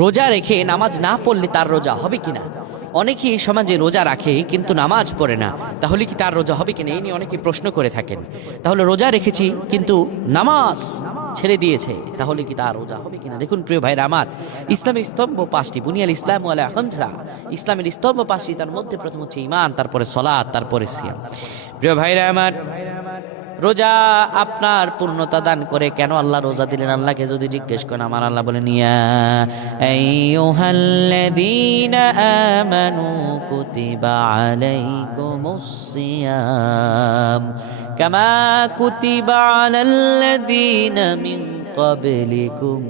রোজা রেখে নামাজ না পড়লে তার রোজা হবে কিনা। অনেকেই সমাজে রোজা রাখে কিন্তু নামাজ পড়ে না, তাহলে কি তার রোজা হবে কিনা এই নিয়ে অনেকে প্রশ্ন করে থাকেন। তাহলে রোজা রেখেছি কিন্তু নামাজ ছেড়ে দিয়েছে, তাহলে কি তার রোজা হবে কিনা। দেখুন প্রিয় ভাইরা আমার, ইসলামের স্তম্ভ পাঁচটি, বুনিয়াল ইসলাম ওয়ালা খামসা, ইসলামের স্তম্ভ পাঁচটি, তার মধ্যে প্রথম হচ্ছে ঈমান, তারপরে সালাত, তারপরে সিয়াম। প্রিয় ভাইরা আমার, রোজা আপনার পূর্ণতা দান করে। কেন আল্লাহ রোজা দিলেন আল্লাহকে যদি জিজ্ঞেস করেন, আমার আল্লাহ বলেন, ইয়া আইয়ুহাল্লাযীনা আমানু কুতিবা আলাইকুমুস সিয়াম কামা কুতিবা আলাল্লাযীনা মিন ক্বাবলিকুম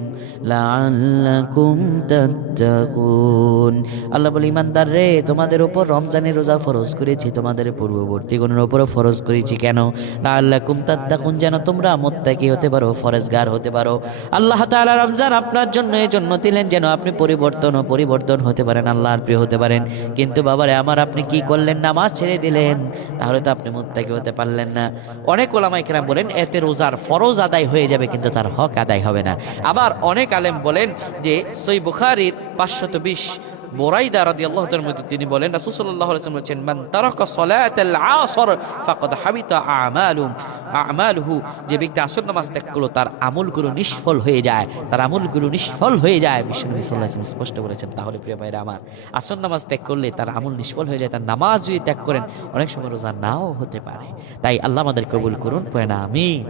লাআল্লাকুম তাত্তাকুন। আল্লাহ বলে, ইমানদার রে, তোমাদের উপর রমজানের রোজা ফরজ করেছি, তোমাদের পূর্ববর্তীগণের উপরও ফরজ করেছি। কেন? লাআল্লাকুম তাত্তাকুন, যেন তোমরা মুত্তাকি হতে পারো, ফরজগার হতে পারো। আল্লাহ তাআলা রমজান আপনার জন্য এই জন্য দিলেন যেন আপনি পরিবর্তন হতে পারেন, আল্লাহর প্রিয় হতে পারেন। কিন্তু বাবারে আমার, আপনি কি করলেন? নামাজ ছেড়ে দিলেন, তাহলে তো আপনি মুত্তাকি হতে পারলেন না। অনেক ওলামায়ে কেরাম বলেন এতে রোজার ফরজ আদায় হয়ে যাবে কিন্তু তার হক আদায় হবে না। আবার অনেক আলেম বলেন যে সহিহ বুখারীর 520 বুরাইদা রাদিয়াল্লাহু তাআলার মধ্যে তিনি বলেন, রাসূল সাল্লাল্লাহু আলাইহি ওয়াসাল্লাম বলেন, মান তারাকা সালাতাল আসর ফাকাদ হাবিতা আমালুহু, যে ব্যক্তি আসর নামাজ ত্যাগ করলো তার আমলগুলো নিষ্ফল হয়ে যায়, তার আমলগুলো নিষ্ফল হয়ে যায়, বিশ্বনবী সাল্লাল্লাহু আলাইহি ওয়াসাল্লাম স্পষ্ট বলেছেন। তাহলে প্রিয় ভাইরা আমার, আসর নামাজ ত্যাগ করলে তার আমল নিষ্ফল হয়ে যায়। তার নামাজ যদি ত্যাগ করেন অনেক সময় রোজা নাও হতে পারে। তাই আল্লাহ আমাদের কবুল করুন, পড়েন আমিন।